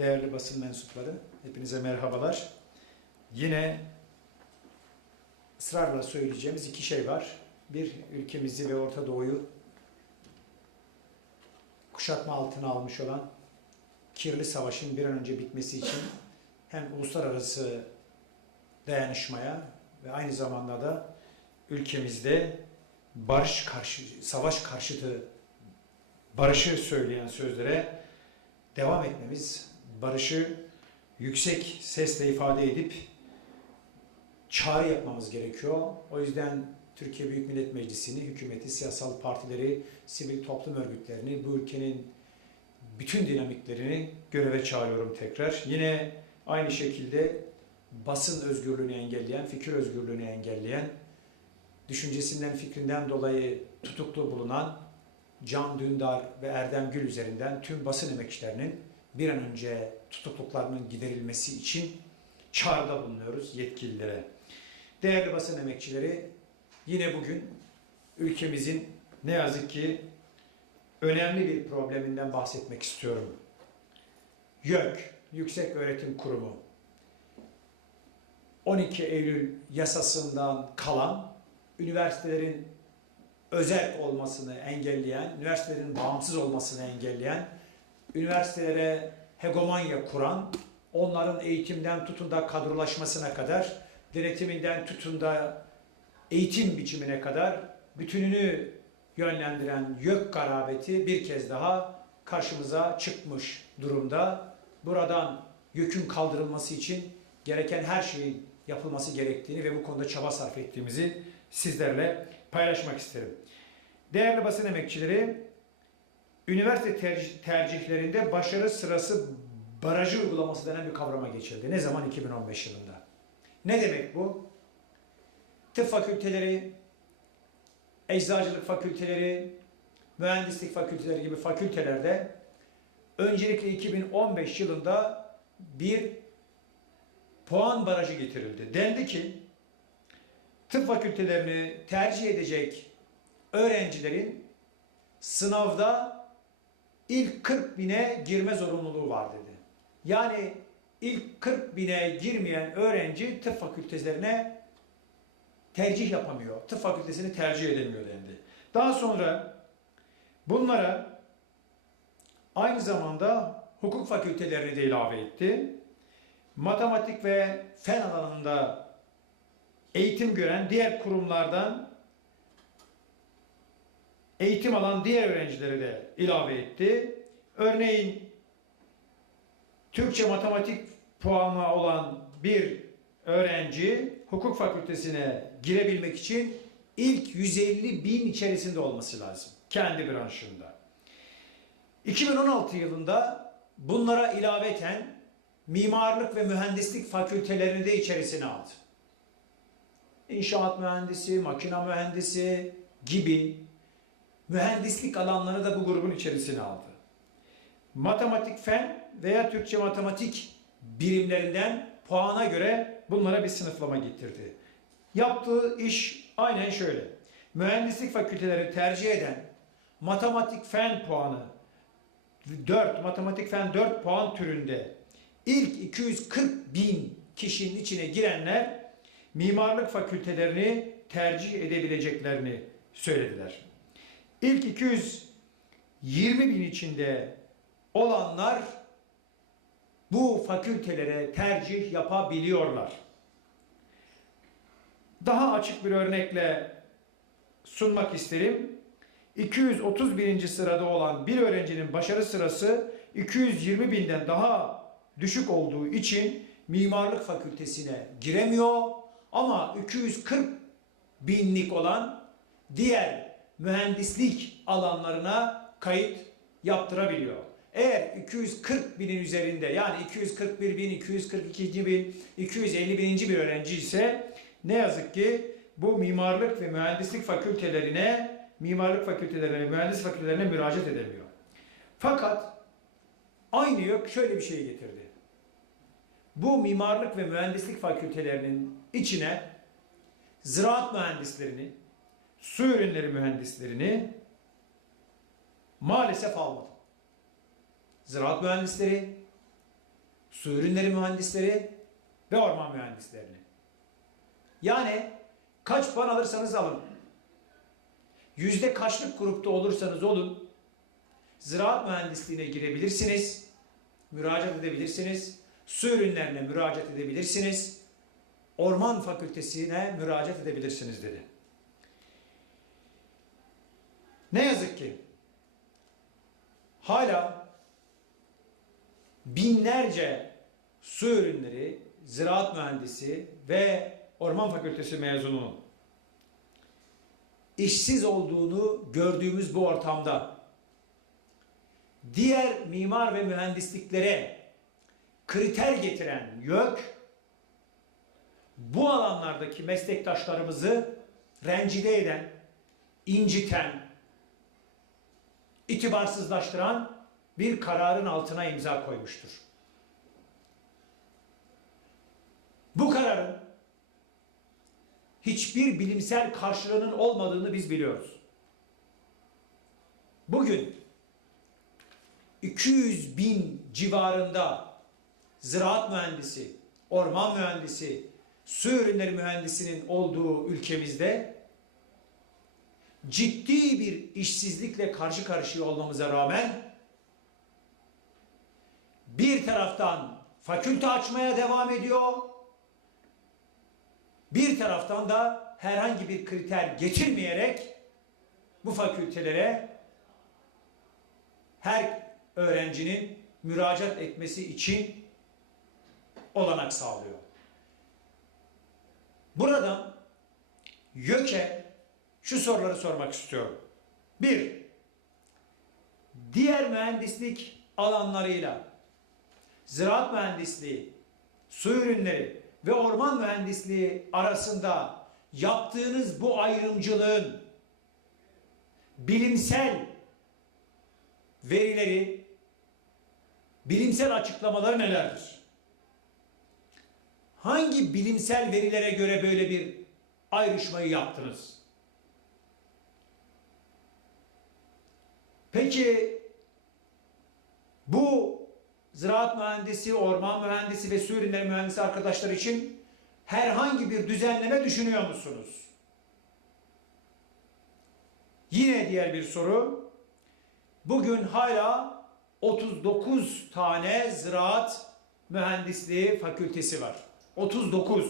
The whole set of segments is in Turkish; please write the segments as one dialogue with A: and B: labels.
A: değerli basın mensupları, hepinize merhabalar. Yine ısrarla söyleyeceğimiz iki şey var. Bir, ülkemizi ve Orta Doğu'yu kuşatma altına almış olan kirli savaşın bir an önce bitmesi için hem uluslararası dayanışmaya ve aynı zamanda da ülkemizde barış karşı, savaş karşıtı barışı söyleyen sözlere devam etmemiz, barışı yüksek sesle ifade edip çağrı yapmamız gerekiyor. O yüzden Türkiye Büyük Millet Meclisi'ni, hükümeti, siyasal partileri, sivil toplum örgütlerini, bu ülkenin bütün dinamiklerini göreve çağırıyorum tekrar. Yine aynı şekilde basın özgürlüğünü engelleyen, fikir özgürlüğünü engelleyen, düşüncesinden, fikrinden dolayı tutuklu bulunan Can Dündar ve Erdem Gül üzerinden tüm basın emekçilerinin bir an önce tutukluklarının giderilmesi için çağrıda bulunuyoruz yetkililere. Değerli basın emekçileri, yine bugün ülkemizin ne yazık ki önemli bir probleminden bahsetmek istiyorum. YÖK, Yüksek Öğretim Kurumu, 12 Eylül yasasından kalan üniversitelerin özel olmasını engelleyen, üniversitelerin bağımsız olmasını engelleyen, üniversitelere hegemonya kuran, onların eğitimden tutun da kadrolaşmasına kadar, denetiminden tutun da eğitim biçimine kadar bütününü yönlendiren YÖK garabeti bir kez daha karşımıza çıkmış durumda. Buradan YÖK'ün kaldırılması için gereken her şeyin yapılması gerektiğini ve bu konuda çaba sarf ettiğimizi sizlerle paylaşmak isterim. Değerli basın emekçileri, üniversite tercih- tercihlerinde başarı sırası barajı uygulaması denen bir kavrama geçildi. Ne zaman? 2015 yılında. Ne demek bu? Tıp fakülteleri, eczacılık fakülteleri, mühendislik fakülteleri gibi fakültelerde öncelikle 2015 yılında bir puan barajı getirildi. Dendi ki tıp fakültelerini tercih edecek öğrencilerin sınavda ilk 40 bine girme zorunluluğu var dedi. Yani ilk 40 bine girmeyen öğrenci tıp fakültelerine tercih yapamıyor. Tıp fakültesini tercih edemiyor dendi. Daha sonra bunlara aynı zamanda hukuk fakültelerini de ilave etti. Matematik ve fen alanında eğitim gören diğer kurumlardan eğitim alan diğer öğrencileri de ilave etti. Örneğin Türkçe matematik puanı olan bir öğrenci hukuk fakültesine girebilmek için ilk 150 bin içerisinde olması lazım. Kendi branşında. 2016 yılında bunlara ilaveten mimarlık ve mühendislik fakültelerini de içerisine aldı. İnşaat mühendisi, makina mühendisi gibi mühendislik alanları da bu grubun içerisine aldı. Matematik fen veya Türkçe matematik birimlerinden puana göre bunlara bir sınıflama getirdi. Yaptığı iş aynen şöyle. Mühendislik fakülteleri tercih eden matematik fen puanı 4, matematik fen 4 puan türünde ilk 240 bin kişinin içine girenler mimarlık fakültelerini tercih edebileceklerini söylediler. İlk 220 bin içinde olanlar bu fakültelere tercih yapabiliyorlar. Daha açık bir örnekle sunmak isterim. 231. sırada olan bir öğrencinin başarı sırası 220 binden daha düşük olduğu için mimarlık fakültesine giremiyor ama 240 binlik olan diğer mühendislik alanlarına kayıt yaptırabiliyor. Eğer 240 binin üzerinde yani 241 bin, 242 bin, 250 bininci bir öğrenci ise ne yazık ki bu mimarlık ve mühendislik fakültelerine, mimarlık fakültelerine, mühendislik fakültelerine müracaat edemiyor. Fakat aynı yok şöyle bir şey getirdi. Bu mimarlık ve mühendislik fakültelerinin içine ziraat mühendislerini, su ürünleri mühendislerini maalesef almadı. Ziraat mühendisleri, su ürünleri mühendisleri ve orman mühendislerini. Yani kaç puan alırsanız alın. Yüzde kaçlık grupta olursanız olun. Ziraat mühendisliğine girebilirsiniz. Müracaat edebilirsiniz. Su ürünlerine müracaat edebilirsiniz. Orman fakültesine müracaat edebilirsiniz dedi. Ne yazık ki hala binlerce su ürünleri, ziraat mühendisi ve orman fakültesi mezunu işsiz olduğunu gördüğümüz bu ortamda diğer mimar ve mühendisliklere kriter getiren YÖK bu alanlardaki meslektaşlarımızı rencide eden, inciten, itibarsızlaştıran bir kararın altına imza koymuştur. Bu kararın hiçbir bilimsel karşılığının olmadığını biz biliyoruz. Bugün 200 bin civarında ziraat mühendisi, orman mühendisi, su ürünleri mühendisinin olduğu ülkemizde ciddi bir işsizlikle karşı karşıya olmamıza rağmen bir taraftan fakülte açmaya devam ediyor, bir taraftan da herhangi bir kriter getirmeyerek bu fakültelere her öğrencinin müracaat etmesi için olanak sağlıyor. Buradan YÖK'e şu soruları sormak istiyorum. Bir, diğer mühendislik alanlarıyla ziraat mühendisliği, su ürünleri ve orman mühendisliği arasında yaptığınız bu ayrımcılığın bilimsel verileri, bilimsel açıklamaları nelerdir? Hangi bilimsel verilere göre böyle bir ayrışmayı yaptınız? Peki bu ziraat mühendisi, orman mühendisi ve su ürünleri mühendisi arkadaşlar için herhangi bir düzenleme düşünüyor musunuz? Yine diğer bir soru. Bugün hala 39 tane ziraat mühendisliği fakültesi var. 39.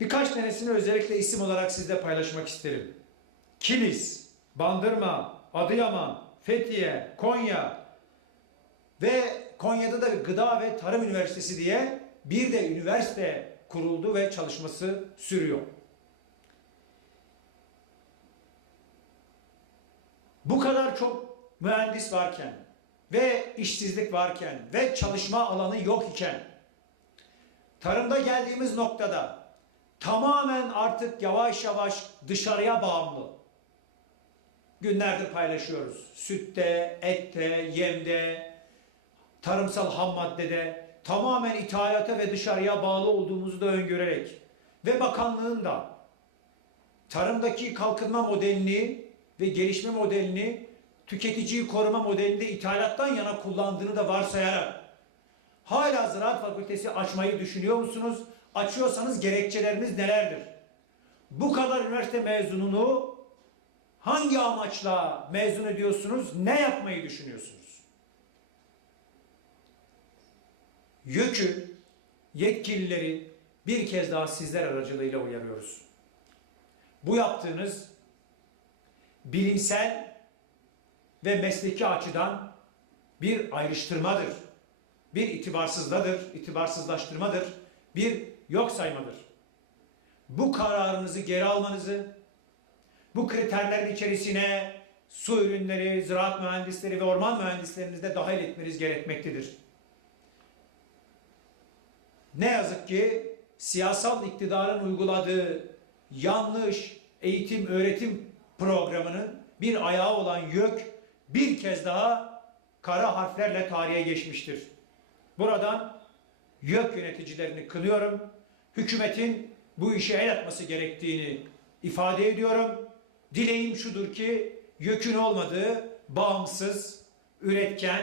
A: Birkaç tanesini özellikle isim olarak sizle paylaşmak isterim. Kilis, Bandırma, Adıyaman, Fethiye, Konya ve Konya'da da Gıda ve Tarım Üniversitesi diye bir de üniversite kuruldu ve çalışması sürüyor. Bu kadar çok mühendis varken ve işsizlik varken ve çalışma alanı yok iken tarımda geldiğimiz noktada tamamen artık yavaş yavaş dışarıya bağımlı. Günlerdir paylaşıyoruz. Sütte, ette, yemde, tarımsal ham maddede tamamen ithalata ve dışarıya bağlı olduğumuzu da öngörerek ve bakanlığın da tarımdaki kalkınma modelini ve gelişme modelini tüketiciyi koruma modelinde ithalattan yana kullandığını da varsayarak hala ziraat fakültesi açmayı düşünüyor musunuz? Açıyorsanız gerekçeleriniz nelerdir? Bu kadar üniversite mezununu hangi amaçla mezun ediyorsunuz? Ne yapmayı düşünüyorsunuz? YÖK'ü, yetkilileri bir kez daha sizler aracılığıyla uyarıyoruz. Bu yaptığınız bilimsel ve mesleki açıdan bir ayrıştırmadır. Bir itibarsızladır, itibarsızlaştırmadır, bir yok saymadır. Bu kararınızı geri almanızı, bu kriterlerin içerisine su ürünleri, ziraat mühendisleri ve orman mühendislerini de dahil etmeniz gerekmektedir. Ne yazık ki siyasal iktidarın uyguladığı yanlış eğitim öğretim programının bir ayağı olan YÖK bir kez daha kara harflerle tarihe geçmiştir. Buradan YÖK yöneticilerini kınıyorum. Hükümetin bu işe el atması gerektiğini ifade ediyorum. Dileğim şudur ki YÖK'ün olmadığı bağımsız, üretken,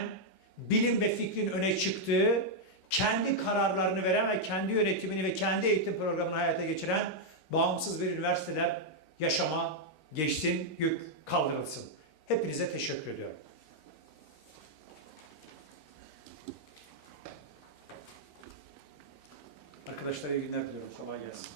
A: bilim ve fikrin öne çıktığı, kendi kararlarını veren ve kendi yönetimini ve kendi eğitim programını hayata geçiren bağımsız bir üniversiteler yaşama geçsin, yük kaldırılsın. Hepinize teşekkür ediyorum. Arkadaşlar iyi günler diliyorum. Kolay gelsin.